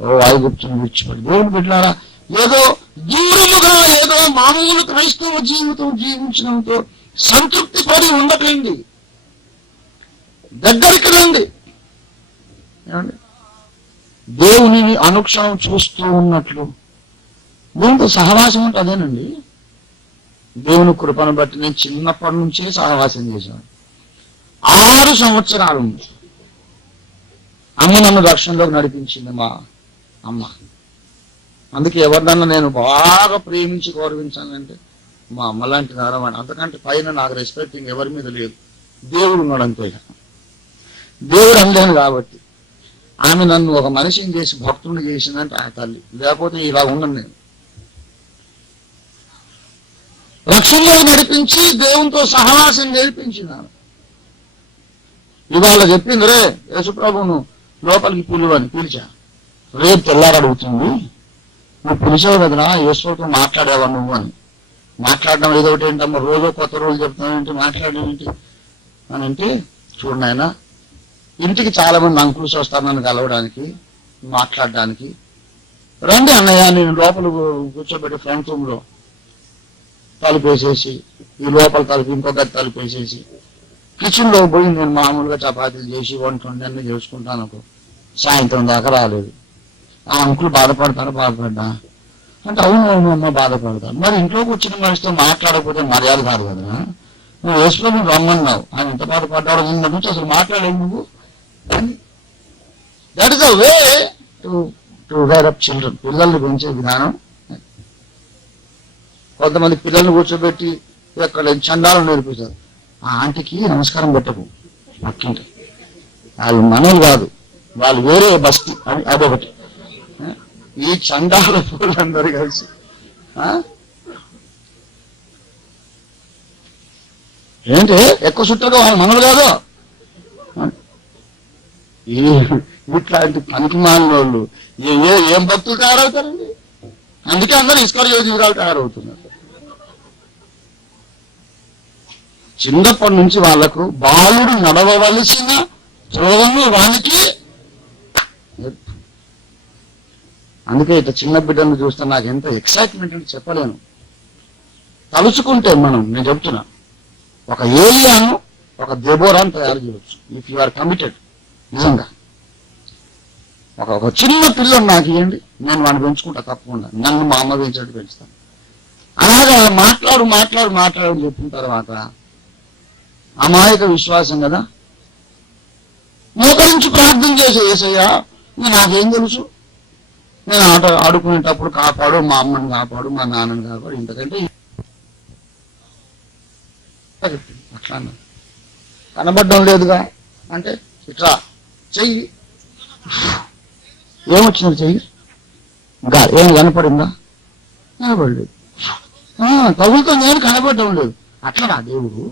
వాయుగుప్తును విడిచిపడి. దేవుని బిడ్డలారా, ఏదో దూరముగా ఏదో మామూలు క్రైస్తవ జీవితం జీవించడంతో సంతృప్తి పడి ఉండకండి. దగ్గరికి రండి. ఏమండి, దేవునిని అనుక్షణం చూస్తూ ఉన్నట్లు. దేవునితో సహవాసం అంటే అదేనండి. దేవుని కృపను బట్టి నేను చిన్నప్పటి నుంచే సహవాసం చేశాను. 6 సంవత్సరాలు అమ్మ నన్ను రక్షణలోకి నడిపించింది, మా అమ్మ. అందుకే ఎవరినన్నా నేను బాగా ప్రేమించి గౌరవించానంటే మా అమ్మ లాంటి నారవాణి. అంతకంటే పైన నాకు రెస్పెక్టింగ్ ఎవరి మీద లేదు. దేవుడు ఉన్నాడు అంతే. దేవుడు అనలేను కాబట్టి ఆమె నన్ను ఒక మనిషిని చేసి భక్తుడిని చేసిందంటే ఆ తల్లి, లేకపోతే ఇలా ఉండను నేను. రక్షణలో నడిపించి దేవునితో సహవాసం నేర్పించినాను. ఇవాళ చెప్పింది, రే యేసుప్రభును లోపలికి పిలువని పిలిచా. రేపు తెల్లారు అడుగుతుంది, నువ్వు పిలిచావు కదరా యేసుతో మాట్లాడావా నువ్వు అని. మాట్లాడడం ఏదో ఒకటి ఏంటమ్మా, రోజు కొత్త రోజు చెప్తానంటే మాట్లాడడం ఏంటి అని అంటే, చూడండి ఆయన ఇంటికి చాలా మంది అంకుల్స్ వస్తారు నన్ను కలవడానికి, మాట్లాడడానికి. రండి అన్నయ్య, నేను లోపల కూర్చోబెట్టి ఫ్రంట్ రూమ్ లో తలుపేసేసి, ఈ లోపల తలుపు ఇంకో గది తలుపేసేసి, కిచెన్ లో పోయి నేను మామూలుగా చపాతీలు చేసి వంట అన్నీ చేసుకుంటాను. సాయంత్రం దాకా రాలేదు. ఆ అంకుల్ బాధపడతారా? బాధపడ్డా అంటే అవును అవును అమ్మ బాధపడతాను. మరి ఇంట్లోకి వచ్చిన మనిషితో మాట్లాడకపోతే మర్యాద కాదు కదా. నువ్వు వేసులో నువ్వు రమ్మన్నావు, ఆయన ఎంత బాధపడ్డాడు నుంచి అసలు మాట్లాడలేదు నువ్వు. That is the way to rare up children. పిల్లల్ని పెంచే విధానం. కొంతమంది పిల్లల్ని కూర్చోబెట్టి ఎక్కడ చండాలను నేర్పిస్తారు. ఆ ఆంటీకి నమస్కారం పెట్టకు, పక్కింటి వాళ్ళు మనలు కాదు, వాళ్ళు వేరే బస్తీ అని అదొకటి. ఈ చండాల పూలందరూ కలిసి ఏంటి ఎక్కువ చుట్టగా వాళ్ళు మనలు కాదు. ఇట్లాంటి పనికి మాలిన వాళ్ళు ఏం భక్తులు తయారవుతారండి. అందుకే అందరూ ఇస్కరియోతు యూదాలు తయారవుతున్నారు. చిన్నప్పటి నుంచి వాళ్లకు బాలుడు నడవవలసిన త్రోవను వాళ్ళకి. అందుకే ఇట్లా చిన్న బిడ్డలను చూస్తే నాకు ఎంత ఎక్సైట్మెంట్ అని చెప్పలేను. తలుచుకుంటే నేను చెప్తున్నా, ఒక ఏలియాను ఒక దెబోరాను తయారు చేయవచ్చు ఇఫ్ యు ఆర్ కమిటెడ్. నిజంగా ఒక చిన్న పిల్లని నాకు ఇవ్వండి, నేను వాడిని పెంచుకుంటా తప్పకుండా. నన్ను మా అమ్మ పెంచినట్టు పెంచుతాను. అలాగా మాట్లాడు మాట్లాడు మాట్లాడు చెప్పిన తర్వాత అమాయక విశ్వాసం కదా, మోకరించి ప్రార్థన చేసే యేసయ్యా నాకేం తెలుసు, నేను ఆడుకునేటప్పుడు కాపాడు, మా అమ్మని కాపాడు, మా నాన్నని కాపాడు, ఇంతకంటే అట్లా కనబడడం లేదుగా అంటే ఇట్లా చెయ్యి ఏమొచ్చినది, చెయ్యి ఏం కనపడిందా? కనపడలేదు. తగులుతో నేను కనపడడం లేదు. అట్లా నా దేవుడు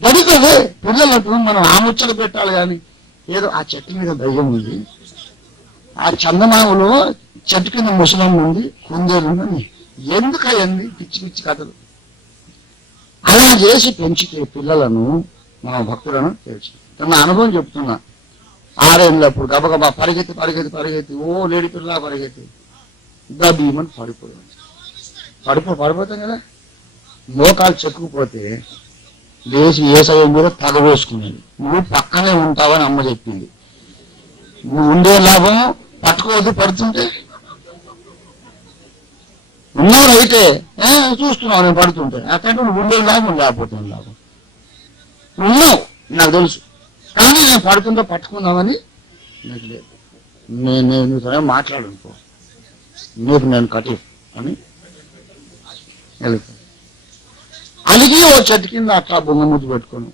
దొరికదే. పిల్లలకు మనం ఆముచ్చలు పెట్టాలి కానీ ఏదో ఆ చెట్టు మీద దయ్యం ఉంది, ఆ చందమామలో చెట్టు కింద ముసలమ్మ ఉంది, కుందేలు ఉంది, ఎందుకయ్యంది పిచ్చి పిచ్చి కథలు. అలా చేసి పెంచితే పిల్లలను మన భక్తులను తెలుసు. నా అనుభవం చెప్తున్నా. 6 ఏళ్ళప్పుడు గబగబా పరిగెత్తి పరిగెత్తి పరిగెత్తి లేడి పిల్ల పరిగెత్తి దబీమని పడిపోతాం కదా. మోకాలు చెక్కుపోతే లేచి ఏసయ్య మీద తగవేసుకునేది. నువ్వు పక్కనే ఉంటావని అమ్మ చెప్పింది. నువ్వు ఉండే లాభం పట్టుకోవద్దు, పడుతుంటే ఉన్నావు అయితే చూస్తున్నావు నేను పడుతుంటే. అక్కడ నువ్వు ఉండే లాభం లేకపోతే లాభం. ఉన్నావు నాకు తెలుసు, కానీ నేను పడుతుందో పట్టుకుందామని నీకు లేదు. నేను మాట్లాడనుకో నీకు నేను కట్టి అని వెళ్తాను. అలిగి ఓ చెట్టు కింద అట్లా బొంగ ముద్దు పెట్టుకోను.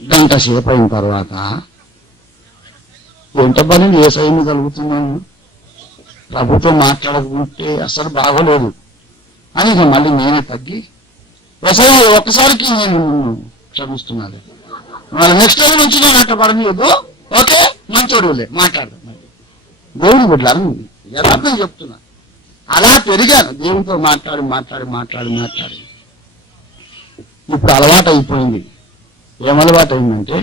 గంట సేపు అయిన తర్వాత ఎంత పని ఏసైని కలుగుతున్నాను, ప్రభుత్వం మాట్లాడకుంటే అసలు బాగోలేదు అని ఇక మళ్ళీ నేనే తగ్గి ఒక్కసారికి నేను క్షమిస్తున్నాను. మళ్ళీ నెక్స్ట్ టైం నుంచి నేను అట్లా పడలేదు. ఓకే మంచోడులే మాట్లాడదాం. దేవుని బిడ్డలు యథార్థం చెప్తున్నా. అలా పెరిగాను దేవునితో మాట్లాడి మాట్లాడి మాట్లాడి మాట్లాడి. ఇప్పుడు అలవాటు అయిపోయింది. ఏం అలవాటు అయిందంటే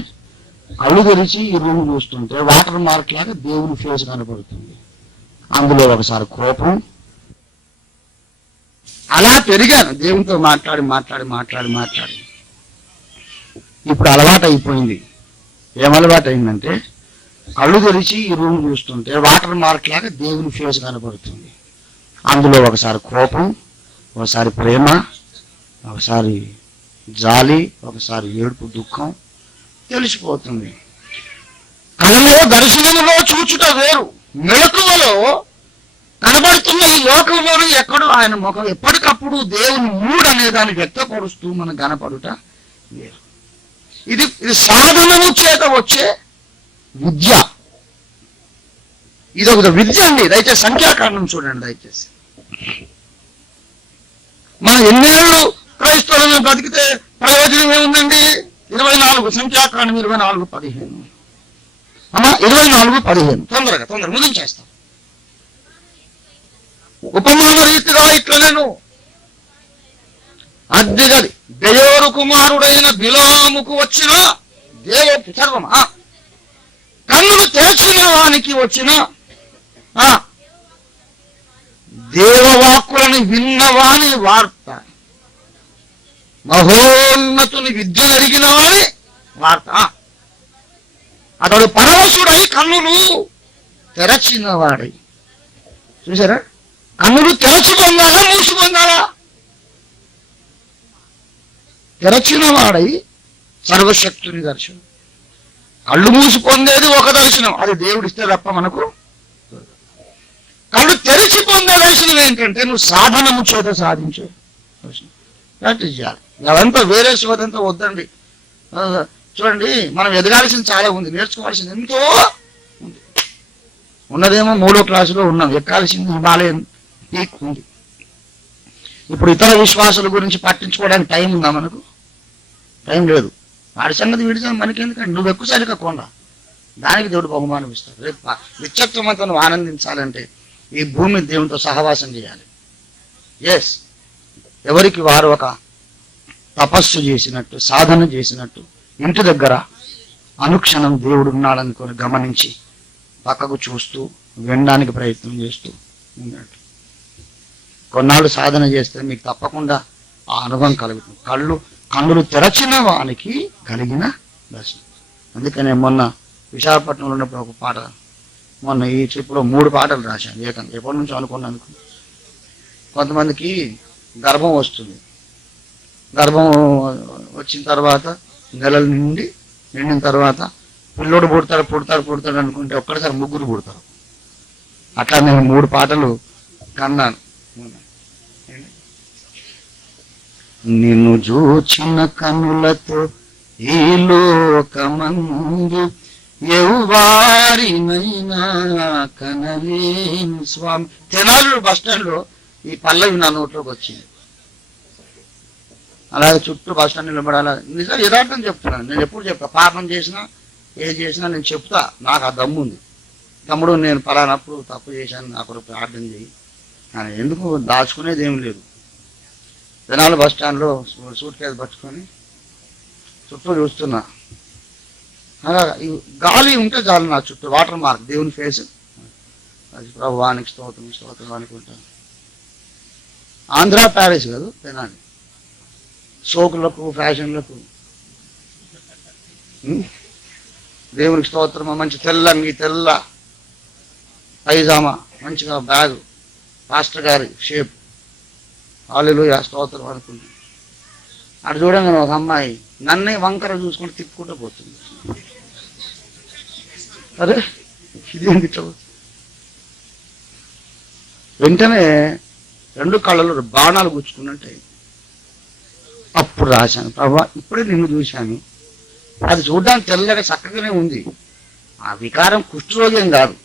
కళ్ళు తెరిచి ఈ రూమ్ చూస్తుంటే వాటర్ మార్క్ లాగా దేవుని ఫేస్ కనపడుతుంది. అందులో ఒకసారి కోపం. అలా పెరిగాను దేవునితో మాట్లాడి మాట్లాడి మాట్లాడి మాట్లాడి. ఇప్పుడు అలవాటు అయిపోయింది. ఏం అలవాటు అయిందంటే కళ్ళు తెరిచి ఈ రూమ్ చూస్తుంటే వాటర్ మార్క్ లాగా దేవుని ఫేస్ కనబడుతుంది. అందులో ఒకసారి కోపం, ఒకసారి ప్రేమ, ఒకసారి జాలి, ఒకసారి ఏడుపు, దుఃఖం తెలిసిపోతుంది. కళ్ళలో దర్శనములో చూచుట వేరు, మెలకువలో కనబడుతున్న ఈ లోకంలోనూ ఎక్కడో ఆయన ముఖం ఎప్పటికప్పుడు దేవుని మూడ్ అనే దాన్ని వ్యక్తపరుస్తూ మనకు కనపడుట వేరు. ఇది సాధనము చేత వచ్చే విద్య. ఇది ఒక విద్య అండి. దయచేసి సంఖ్యాకాండం చూడండి. దయచేసి మనం ఎన్నేళ్ళు క్రైస్తవులను బతికితే ప్రయోజనం ఏముందండి? 24 సంఖ్యాకాండం 24:15. అమ్మా 24:15 తొందరగా ముగించేస్తాం. ఉపమాన రీతిగా ఇట్లా నేను అద్దెగది బెయోరు కుమారుడైన బిలాముకు వచ్చిన సర్వమా కన్నులు తెరచిన వానికి వచ్చిన దేవవాక్కులను విన్నవాని వార్త, మహోన్నతుని విద్య జరిగిన వాని వార్త. అతడు పరవశుడై కన్నులు తెరచిన వాడై. చూసారా? కన్నులు తెరచి పొందాలా, మూసి పొందాలా? తెరచిన వాడై సర్వశక్తుని దర్శనం. కళ్ళు మూసి పొందేది ఒక దర్శనం, అది దేవుడిస్తే తప్ప మనకు. కళ్ళు తెరిచి పొందే దర్శనం ఏంటంటే నువ్వు సాధనము చేత సాధించే దర్శనం. ప్రాక్టీస్ చేయాలి. అదంతా వేరే శోధంతా వద్దండి. చూడండి, మనం ఎదగాల్సింది చాలా ఉంది, నేర్చుకోవాల్సింది ఎంతో ఉంది. ఉన్నదేమో 3వ క్లాసులో ఉన్నాం, ఎక్కాల్సింది హిమాలయన్ పీక్ ఉంది. ఇప్పుడు ఇతర విశ్వాసాల గురించి పట్టించుకోవడానికి టైం ఉందా మనకు? టైం లేదు. వాడి సంగతి వీడి సంగతి మనకెందుకంటే నువ్వు ఎక్కువ సరికకుండా దానికి దేవుడు బహుమానం ఇస్తాడు. రేపు నిత్యత్వంతో నువ్వు ఆనందించాలంటే ఈ భూమి దేవునితో సహవాసం చేయాలి. ఎస్, ఎవరికి వారు ఒక తపస్సు చేసినట్టు, సాధన చేసినట్టు ఇంటి దగ్గర అనుక్షణం దేవుడు ఉన్నాడనుకొని గమనించి పక్కకు చూస్తూ వినడానికి ప్రయత్నం చేస్తూ ఉన్నట్టు కొన్నాళ్ళు సాధన చేస్తే మీకు తప్పకుండా ఆ అనుభవం కలుగుతుంది. కన్నులు తెరచిన వానికి కలిగిన దర్శనం. అందుకనే మొన్న విశాఖపట్నంలో ఉన్నప్పుడు ఒక పాట, మొన్న ఈ ట్రిప్లో 3 పాటలు రాశాను ఏకంగా. ఎప్పటి నుంచో అనుకున్నాను. కొంతమందికి గర్భం వస్తుంది, గర్భం వచ్చిన తర్వాత నెలలు నిండిన తర్వాత పిల్లోడు పుడతాడు అనుకుంటే ఒక్కడిసారి 3 పుడతారు. అట్లా నేను 3 పాటలు కన్నాను. నిన్ను చూచిన కనులతో ఈ లోకమందు ఎవరినైనా కనలేను స్వామి. తెనాలి బస్ స్టాండ్ లో ఈ పల్లవి నా నోట్లోకి వచ్చింది. అలాగే చుట్టూ బస్ స్టాండ్ నిలబడాల. నిజం యథార్థం చెప్తున్నాను. నేను ఎప్పుడు చెప్తా, పాపం చేసినా ఏది చేసినా నేను చెప్తా. నాకు ఆ దమ్ము ఉంది. తమ్ముడు నేను పలానప్పుడు తప్పు చేశాను, నాకు ప్రార్థన చేయి అని. ఎందుకు దాచుకునేది ఏం లేదు. తెనాలి బస్ స్టాండ్లో సూట్ కేసు పట్టుకొని చుట్టూ చూస్తున్నా. అలా గాలి ఉంటే చాలు నా చుట్టూ, వాటర్ మార్క్, దేవుని ఫేస్. అది ప్రభువానికి స్తోత్రం అనుకుంటాను. ఆంధ్ర ప్యారిస్ కాదు తెనాలి. సోకులకు ఫ్యాషన్లకు దేవునికి స్తోత్రం. మంచి తెల్లంగి, తెల్ల పైజామా, మంచిగా బ్యాగు, పాస్టర్ గారి షేప్. హల్లెలూయా స్తోత్రం అనుకుంటాను. అటు చూడంగానే ఒక అమ్మాయి నన్నే వంకర చూసుకుంటూ తిప్పుకుంటూ పోతుంది. అరే ఇదేంటి ఇట్లా? వెంటనే 2 కళ్ళలో బాణాలు గుచ్చుకున్నట్టే. అప్పుడు రాశాను, ప్రభా ఇప్పుడే నిన్ను చూశాను. అది చూడడానికి తెల్లగా చక్కగానే ఉంది. ఆ వికారం కుష్ఠరోగం కాదు,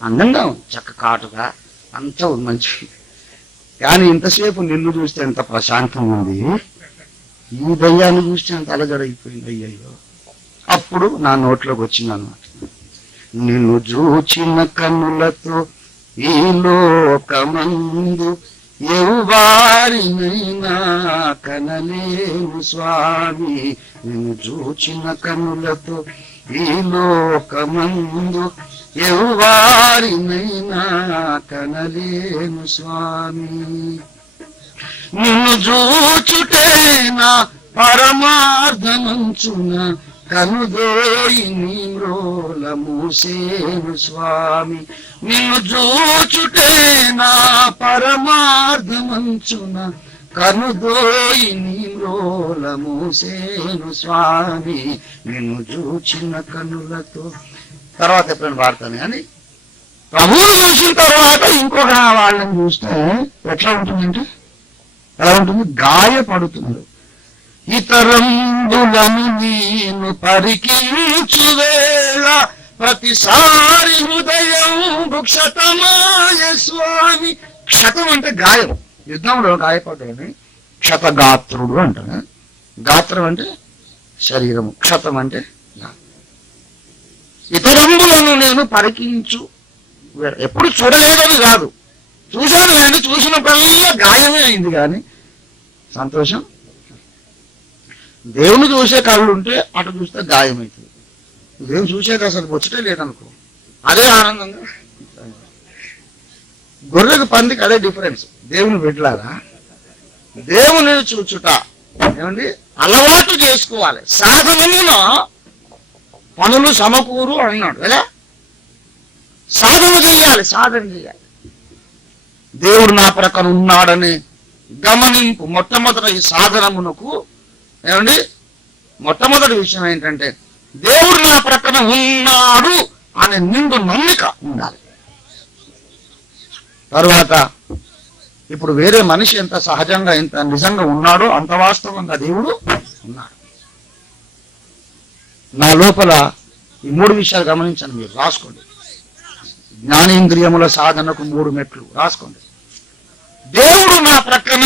అందంగా ఉంది, చక్క కాటుగా అంతా మంచి. కానీ ఇంతసేపు నిన్ను చూస్తే ఎంత ప్రశాంతంగా ఉంది, ఈ దయ్యాన్ని చూస్తే అంత అలజడైపోయింది. అయ్యయ్యో. అప్పుడు నా నోట్లోకి వచ్చింది అన్నమాట. నిన్ను చూచిన కన్నులతో ఈ లోకమందు ఎవరినైనా కనలేను స్వామి. నిన్ను చూచిన కన్నులతో ఈ లోకమందు ఎవరినైనా కనలేను స్వామి. నిన్ను చూచుటేనా పరమార్థమంచున కనుదోయి నీ మ్రోల మూసేను స్వామి, నిన్ను చూచుటే నా పరమార్థమంచున, కనుదోయి నీ మ్రోల మూసేను స్వామి, నిన్ను చూచిన కనులతో. తర్వాత ఎప్పుడైనా వాడతాను కానీ ప్రభువును చూసిన తర్వాత ఇంకొక వాళ్ళని చూస్తే ఎట్లా ఉంటుందంటే, ఎలా ఉంటుంది? గాయపడుతున్నారు. ఇతరంబులను నేను పరికించు వేళ ప్రతిసారి హృదయం క్షతమాయ స్వామి. క్షతం అంటే గాయం, యుద్ధంలో గాయపడ్డాడని క్షతగాత్రుడు అంటారు. గాత్రం అంటే శరీరము, క్షతం అంటే ఇతరంబులను నేను పరికించు. ఎప్పుడు చూడలేదని కాదు, చూశాను కానీ చూసినప్పుడల్లా గాయమే అయింది కానీ సంతోషం. దేవుని చూసే కళ్ళు ఉంటే అటు చూస్తే గాయమవుతుంది, దేవుని చూసేది అసలు వచ్చటే లేదనుకో, అదే ఆనందంగా. గొర్రెకు పందికి అదే డిఫరెన్స్. దేవుని బిడ్డలారా, దేవుని చూచుట ఏమండి అలవాటు చేసుకోవాలి. సాధనమున పనులు సమకూరు అన్నాడు కదా, సాధన చేయాలి, సాధన చేయాలి. దేవుడు నా ప్రక్కన ఉన్నాడని గమనింపు. మొట్టమొదటి ఈ సాధనమునకు ఏమండి మొట్టమొదటి విషయం ఏంటంటే దేవుడు నా ప్రక్కన ఉన్నాడు అనే నిండు నమ్మిక ఉండాలి. తరువాత ఇప్పుడు వేరే మనిషి ఎంత సహజంగా ఎంత నిజంగా ఉన్నాడో అంత వాస్తవంగా దేవుడు ఉన్నాడు. నా లోపల ఈ 3 విషయాలు గమనించండి, మీరు రాసుకోండి. జ్ఞానేంద్రియముల సాధనకు 3 మెట్లు రాసుకోండి. దేవుడు నా ప్రక్కన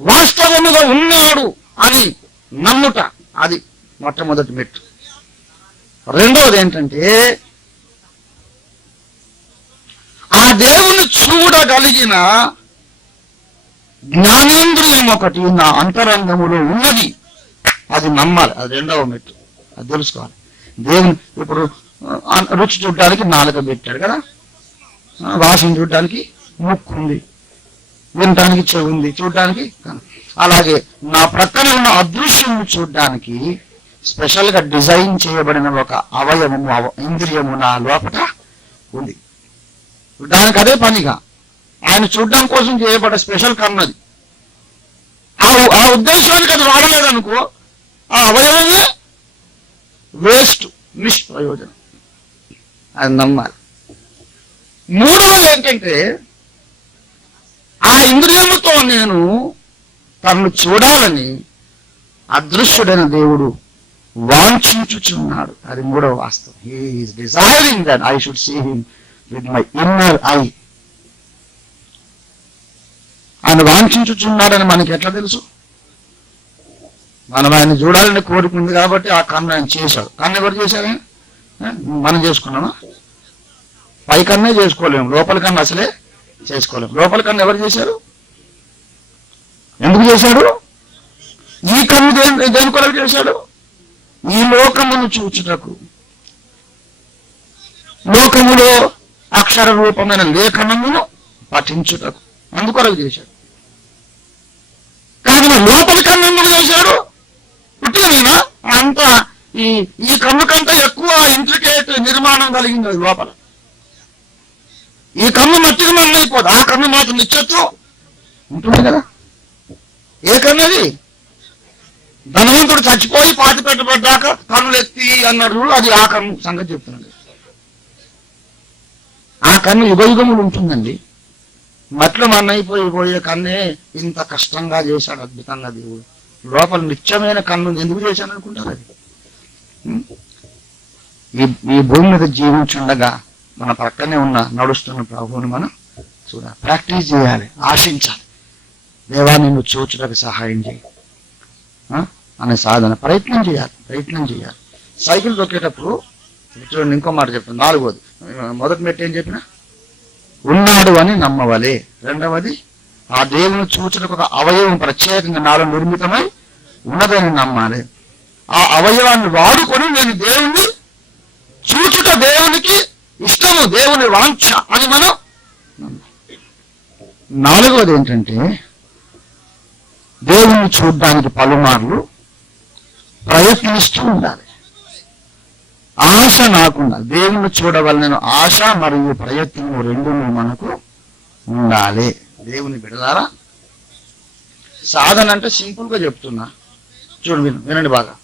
వాస్తవముగా ఉన్నాడు అని నమ్ముట, అది మొట్టమొదటి మెట్టు. రెండవది ఏంటంటే ఆ దేవుని చూడగలిగిన జ్ఞానేంద్రియం ఒకటి నా అంతరంగములో ఉన్నది, అది నమ్మాలి. అది రెండవ మెట్టు, అది తెలుసుకోవాలి. దేవుని ఇప్పుడు రుచి చూడడానికి నాలుక పెట్టాడు కదా, వాసన చూడడానికి ముక్కు ఉంది, వినటానికి చెవి ఉంది, చూడడానికి. అలాగే నా ప్రక్కన ఉన్న అదృశ్యం చూడడానికి స్పెషల్ గా డిజైన్ చేయబడిన ఒక అవయవము, ఇంద్రియము నా లోపల ఉంది. దానికి అదే పనిగా ఆయన చూడడం కోసం చేయబడ్డ స్పెషల్ కన్నది. ఆ ఉద్దేశానికి అది వాడలేదనుకో, ఆ అవయవమే వేస్ట్, నిష్ప్రయోజనం. అది నమ్మాలి. మూడవది ఏంటంటే ఆ ఇంద్రియముతో నేను తనను చూడాలని అదృశ్యుడైన దేవుడు వాంఛించుచున్నాడు. అది మూడవ వాస్తవం. He is desiring that I should see him with my inner eye. ఆయన వాంఛించుచున్నాడని మనకి ఎట్లా తెలుసు? మనం ఆయన చూడాలని కోరిక ఉంది కాబట్టి ఆ కన్ను ఆయన చేశాడు. కన్ను ఎవరు చేశారు? మనం చేసుకున్నామా? పై కన్నే చేసుకోలేము, లోపల కన్ను అసలే చేసుకోలేము. లోపల కన్ను ఎవరు చేశారు? ఎందుకు చేశాడు? ఈ కన్ను దేని కొరకు చేశాడు? ఈ లోకమును చూచుటకు, లోకములో అక్షర రూపమైన లేఖనమును పఠించుటకు, అందుకొరకు చేశాడు. కానీ లోపలి కన్ను ఎందుకు చేశాడు? పుట్టినైనా అంత ఈ కన్ను కంటే ఎక్కువ ఇంట్రికేట్ నిర్మాణం కలిగింది అది లోపల. ఈ కన్ను మట్టికి మళ్ళీ అయిపోదు, ఆ కన్ను మాత్రం నిత్యత్వం ఉంటుంది కదా. ఏ కన్ను అది? ధనవంతుడు చచ్చిపోయి పాతి పెట్టబడ్డాక కన్నులు ఎత్తి అన్నాడు, అది ఆ కన్ను సంగతి చెప్తున్నాడు. ఆ కన్ను యుగయుగములు ఉంటుందండి. మట్లో మన్నైపోయే కన్నే ఇంత కష్టంగా చేశాడు అద్భుతంగా దేవుడు. లోపల నిత్యమైన కన్ను ఎందుకు చేశాను అనుకుంటారు? అది ఈ భూమి మీద జీవించుండగా మన పక్కనే ఉన్న నడుస్తున్న ప్రభువుని మనం చూడాలి, ప్రాక్టీస్ చేయాలి, ఆశించాలి. దేవా నిన్ను చూచుటకు సహాయం చేయి అనే సాధన ప్రయత్నం చేయాలి. సైకిల్ తొక్కేటప్పుడు చూడండి, ఇంకో మాట చెప్తాను. 4వది, మొదటి మెట్టు ఏం చెప్పినా ఉన్నాడు అని నమ్మవాలి. రెండవది ఆ దేవుని చూచుటకు ఒక అవయవం ప్రత్యేకంగా నాలో నిర్మితమై ఉన్నదని నమ్మాలి. ఆ అవయవాన్ని వాడుకొని నేను దేవుణ్ణి చూచుట దేవునికి ఇష్టము, దేవుని వాంఛ అని మనం. 4వది ఏంటంటే దేవుణ్ణి చూడడానికి పలుమార్లు ప్రయత్నిస్తూ ఉండాలి. ఆశ నాకుండా దేవుణ్ణి చూడవలన ఆశ మరియు ప్రయత్నం రెండు మనకు ఉండాలి. దేవుని బిడ్డలారా, సాధన అంటే సింపుల్గా చెప్తున్నా, వినండి బాగా.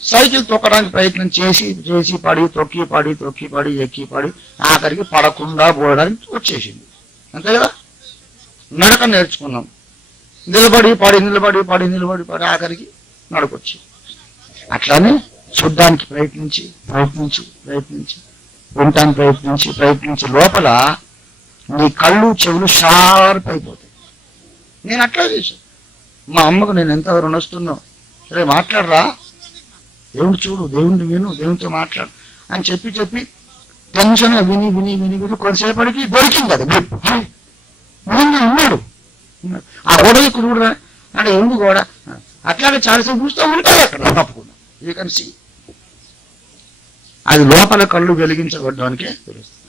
సైకిల్ తొక్కడానికి ప్రయత్నం చేసి చేసి పడి తొక్కి పడి ఎక్కి పడి ఆఖరికి పడకుండా పోవడానికి వచ్చేసింది, అంతే కదా. నడక నేర్చుకున్నాం, నిలబడి పడి ఆఖరికి నడకొచ్చి. అట్లానే చూడ్డానికి ప్రయత్నించి వినటానికి ప్రయత్నించి లోపల నీ కళ్ళు చెవులు షార్ప్ అయిపోతాయి. నేను అట్లా చేశాను. మా అమ్మకు నేను ఎంత రుణస్తున్నావు, సరే మాట్లాడరా, దేవుడు చూడు, దేవుడిని విను, దేవునితో మాట్లాడు అని చెప్పి టెన్షన్గా విని కొంతసేపటికి దొరికింది. అది ఉన్నాడు ఆ గోడ కూడా అంటే ఉంది గోడ, అట్లాగే చాలాసేపు చూస్తూ ఉంటాడు అక్కడ తప్పకుండా. You can see. అది లోపల కళ్ళు వెలిగించబడ్డానికే తెలుస్తుంది.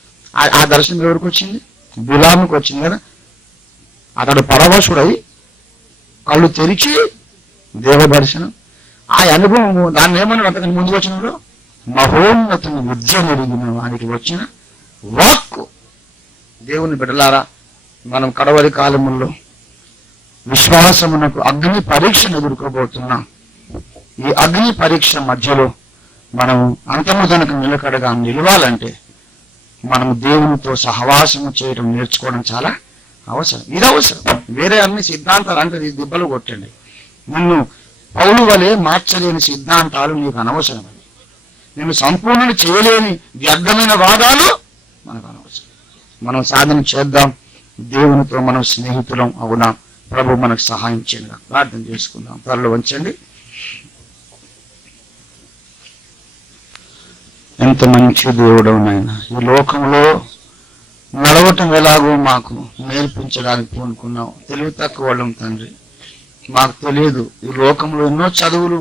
ఆ దర్శనం ఎవరికి వచ్చింది? బిలాముకి వచ్చింది కదా. అతడు పరవశుడై కళ్ళు తెరిచి దేవ దర్శనం, ఆ అనుభవం దాన్ని ఏమన్నా అంతకని ముందు వచ్చినప్పుడు మహోన్నతుని విద్య మెరిగిన వానికి వచ్చిన వాక్కు. దేవుని బిడ్డలారా, మనం కడవరి కాలముల్లో విశ్వాసమునకు అగ్ని పరీక్షను ఎదుర్కోబోతున్నాం. ఈ అగ్ని పరీక్ష మధ్యలో మనం అంతముదనకు నిలకడగా నిలవాలంటే మనం దేవునితో సహవాసము చేయడం నేర్చుకోవడం చాలా అవసరం. ఇది అవసరం. వేరే అన్ని సిద్ధాంతాలు అంటే దిబ్బలు కొట్టండి. నిన్ను పౌలు వలె మార్చలేని సిద్ధాంతాలు నీకు అనవసరమని, నిన్ను సంపూర్ణ చేయలేని వ్యర్థమైన వాదాలు మనకు అనవసరం. మనం సాధన చేద్దాం, దేవునితో మనం స్నేహితులం అవుదాం. ప్రభు మనకు సహాయం చేయండి. ప్రార్థన చేసుకుందాం. తలలు వంచండి. ఎంత మంచి దేవుడు నాయనా. ఈ లోకంలో నడవటం ఎలాగో మాకు నేర్పించడానికి పూనుకున్నాం. తెలివి తక్కువ వాళ్ళం తండ్రి, మాకు తెలియదు. ఈ లోకంలో ఎన్నో చదువులు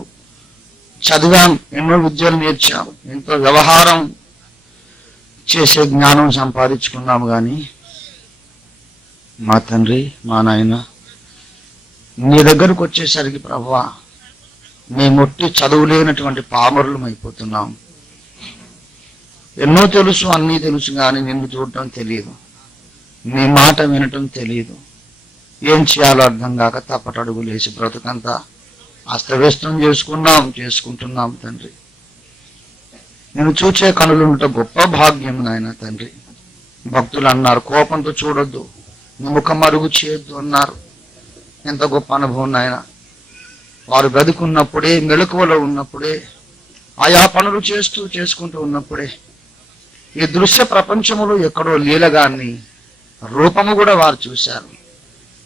చదివాం, ఎన్నో విద్యలు నేర్చాం, ఎంతో వ్యవహారం చేసే జ్ఞానం సంపాదించుకున్నాము. కానీ మా తండ్రి, మా నాయన, నీ దగ్గరకు వచ్చేసరికి ప్రభువా, మేమొట్టి చదువులేనటువంటి పామరులం అయిపోతున్నాం. ఎన్నో తెలుసు, అన్నీ తెలుసు, కానీ నిన్ను చూడటం తెలియదు, నీ మాట వినటం తెలియదు. ఏం చేయాలో అర్థం కాక తప్పటడుగులు వేసి బ్రతుకంతా అస్తవ్యస్తం చేసుకుంటున్నాం తండ్రి. నేను చూచే కనులు ఉండటం గొప్ప భాగ్యం నాయన తండ్రి. భక్తులు అన్నారు, కోపంతో చూడొద్దు, నీ ముఖం అరుగు చేయొద్దు అన్నారు. ఎంత గొప్ప అనుభవం నాయన. వారు బ్రతుకున్నప్పుడే, మెలకువలో ఉన్నప్పుడే, ఆయా పనులు చేసుకుంటూ ఉన్నప్పుడే ఈ దృశ్య ప్రపంచములో ఎక్కడో లీలగాన్ని రూపము కూడా వారు చూశారు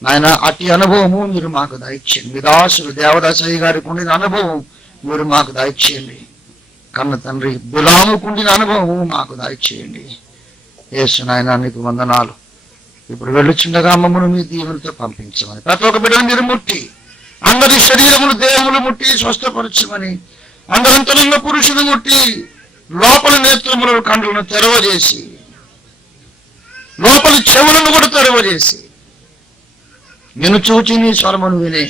నాయన. అట్టి అనుభవము మీరు మాకు దయచేయండి. మీ దాసులు దేవదాసయ్య గారికి ఉండిన అనుభవం మీరు మాకు దయచేయండి. కన్న తండ్రి బిలాముకుండిన అనుభవము మాకు దయచేయండి. యేసు నాయన, నీకు వందనాలు. ఇప్పుడు వెళ్ళుచుండగా మమ్మల్ని మీ దీవులతో పంపించమని, ప్రతి ఒక్క బిడ్డను మీరు ముట్టి, అందరి శరీరములు దేహములు ముట్టి స్వస్థపరచమని, అందరంతరంలో పురుషుని ముట్టి లోపల నేత్రములను కండ్లను తెరవజేసి, లోపలి చెవులను కూడా తెరవజేసి, నేను చూచి నీ స్వరమును వినే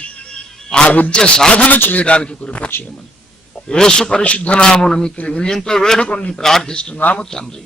ఆ విద్య సాధన చేయడానికి కృప చేయమని యేసు పరిశుద్ధ నామమున మీకు వినయంతో వేడుకొని ప్రార్థిస్తున్నాము తండ్రి.